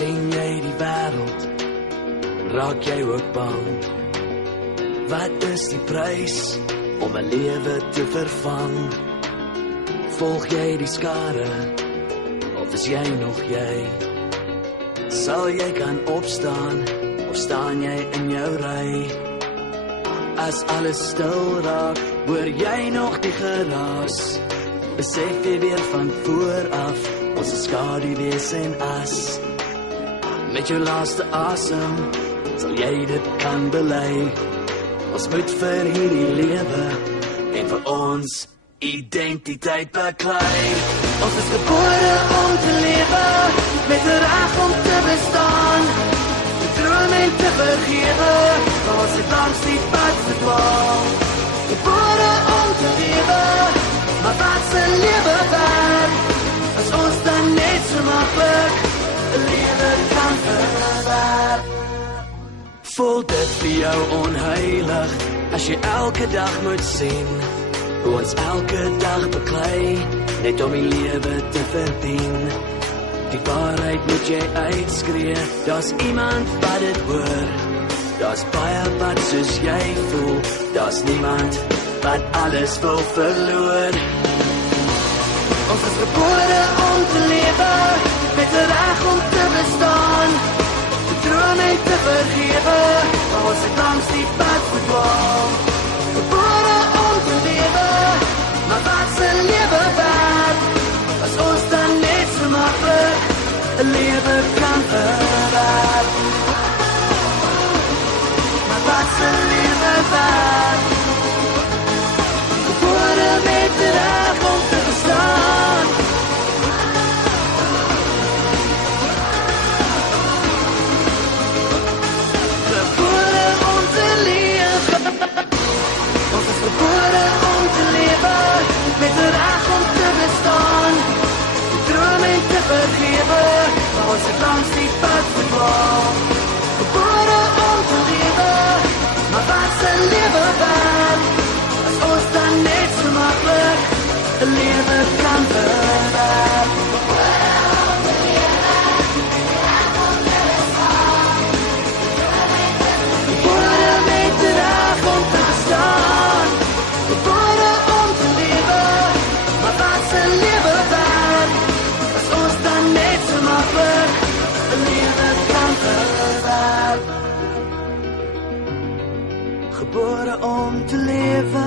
sien jy die wêreld, raak jy ook bang. Wat is die prys om 'n lewe te vervang? Volg jy die skare, of is jy nog jy? Sal jy kan opstaan, of staan jy in jou ry? As alles stil raak, hoor jy nog die geraas. Besef jy weer van vooraf, ons is skadu wees en as. Met jou laaste asem, sal jy dit kan bely. Ons moet vir hierdie lewe, en vir ons identiteit beklei. Ons is gebore om te lewe, met 'n reg om te bestaan. Te droom en te vergewe, maar ons het langs die pad verdwaal. Gebore om te lewe, maar wat se lewe werd? As ons dan net so maklik 'n lewe kan verwerp. Voel dit vir jou onheilig, as jy elke dag moet sien hoe ons elke dag beklei, net om die lewe te verdien. Die waarheid moet jy uitskree, daar's iemand wat dit hoor. Daar's baie wat soos jy voel, daar's niemand wat alles wil verloor. Ons is gebore om te lewe, met 'n reg om te bestaan. Te droom en te vergewe, maar ons het langs die pad verdwaal. Gebore om te lewe, maar wat se lewe werd? As ons dan net so maklik 'n lewe kan verwerp. Maar wat se lewe werd? Gebore met 'n reg om te bestaan. Gebore om te lewe. Ons is gebore om te lewe, met 'n reg om te bestaan. Te droom en te vergewe, maar ons het langs die pad verdwaal. Gebore om te lewe, maar wat se lewe werd? As ons dan net so maklik 'n lewe kan verwerp. Gebore met 'n reg om te bestaan. Gebore om te lewe, maar wat se lewe werd? As ons dan net so maklik 'n lewe kan verwerp. Gebore om te lewe,